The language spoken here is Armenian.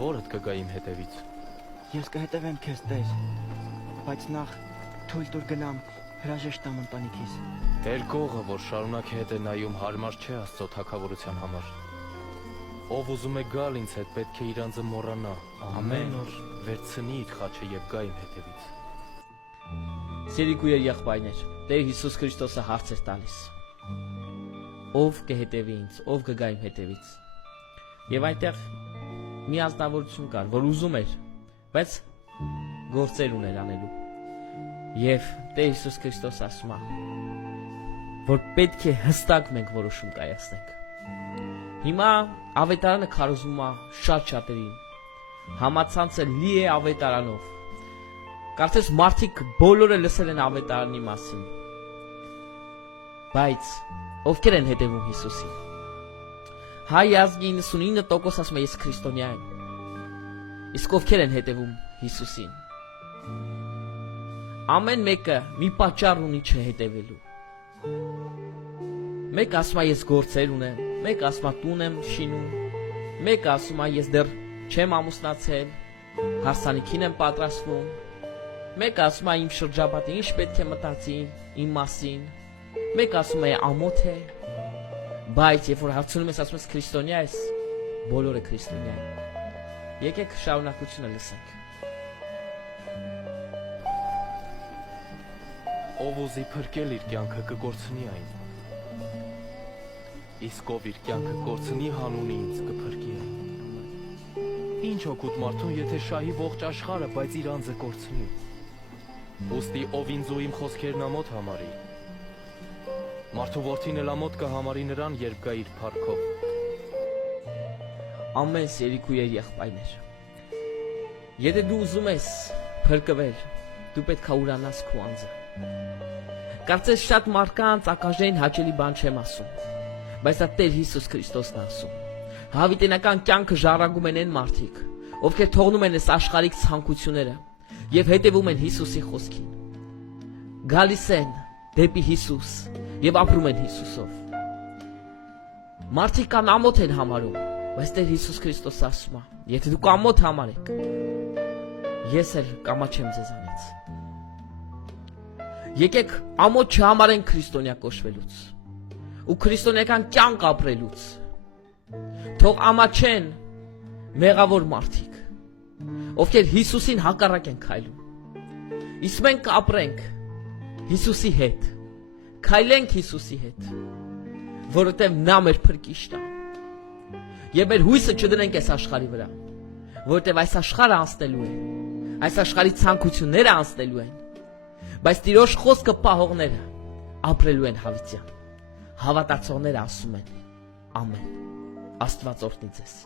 Որդ կգա իմ հետևից։ Ես կհետևեմ քեզ, Տեր, բայց նախ թույլ տուր գնամ հրաժեշտ տամ ընտանիքիս։ Երկողը, որ շարունակ հետ է նայում, հարմար չէ Աստծո թագավորության համար։ Ով ուզում է գալ ինձ հետ, պետք է իր անձը մոռանա, ամեն օր վերցնի իր խաչը եւ գա իմ հետևից։ Սիրիկույր եղբայրներ, Տեր Հիսուս Քրիստոսը հարց էր տալիս. Ով կհետևի ինձ, ով կգա իմ հետևից։ Եվ այնտեղ մի ազնվորություն կար, որ ուզում էր, բայց գործեր ուներ անելու։ Եվ Տեր Հիսուս Քրիստոսը ասում է, որ պետք է հստակ մենք որոշում կայացնենք։ Հիմա ավետարանը քարոզում է շատ շատերին։ Համացանցը լի է ավետարանով։ Կարծես մարդիկ բոլորը լսել են ավետարանի մասին։ Բայց ովքեր են հետևում Հիսուսին։ Հայ ազգի 99% ասում է ես քրիստոնյա եմ։ Իսկ ովքեր են հետևում Հիսուսին։ Ամեն մեկը մի պատճառ ունի չհետևելու։ Մեկը ասում է ես գործեր ունեմ, մեկը ասում է տուն եմ շինում, մեկը ասում է ես դեռ չեմ ամուսնացել, հարսանիքին եմ պատրաստվում, մեկը ասում է իմ շրջապատը ինչ պետք է մտածի իմ մասին, մեկը ասում է ամոթ է, բայց երբ որ հարցնում ես ասում ես քրիստոնյա ես, բոլորը քրիստոնյա են։ Եկեք շարունակությունը լսենք։ Ով ուզի փրկել իր կյանքը կկորցնի այն։ Իսկ ով իր կյանքը կորցնի հանուն ինձ կփրկի այն։ Ինչ օգուտ մարդուն, եթե շահի ողջ աշխարհը, բայց իր անձը կորցնի։ Ուստի ով ինձ ու իմ խոսքերն ամոթ համարի։ Մարդու որդին էլ ամոթ կհամարի նրան, երբ գա իր փառքով։ Ամեն սիրիկույր եղբայրներ։ Եթե դու ուզում ես փրկվել, դու պետք է ուրանաս քո անձը։ Կարծես շատ մարդկանց ակաժեն հաճելի բան չեմ ասում, բայց դա Տեր Հիսուս Քրիստոսն է ասում։ Հավիտենական կյանքը ժառանգում են այն մարդիկ, ովքեր թողնում են այս աշխարհիկ ցանկությունները եւ հետեւում են Հիսուսի խոսքին։ Գալիս են դեպի Հիսուս եւ ապրում են Հիսուսով։ Մարդիկ կան ամոթ են համարում, բայց Տեր Հիսուս Քրիստոսը ասում է. եթե դուք ամոթ համարեք, ես էլ կամաչեմ ձեզանից։ Եկեք ամոթ չհամարենք քրիստոնյա կոչվելուց ու քրիստոնեական կյանք ապրելուց։ Թող ամաչեն մեղավոր մարդիկ, ովքեր Հիսուսին հակառակ են քայլում։ Իսկ մենք ապրենք Հիսուսի հետ, քայլենք Հիսուսի հետ, որովհետև նա մեր փրկիչն է։ Եվ մեր հույսը չդնենք այս աշխարհի վրա, որովհետև այս աշխարհը անցնելու է, այս աշխարհի ցանկությունները անցնելու են, բայց Տիրոջ խոսքը պահողները ապրելու են հավիտյան։ Հավատացողները ասում են ամեն։ Աստված օրհնի ձեզ։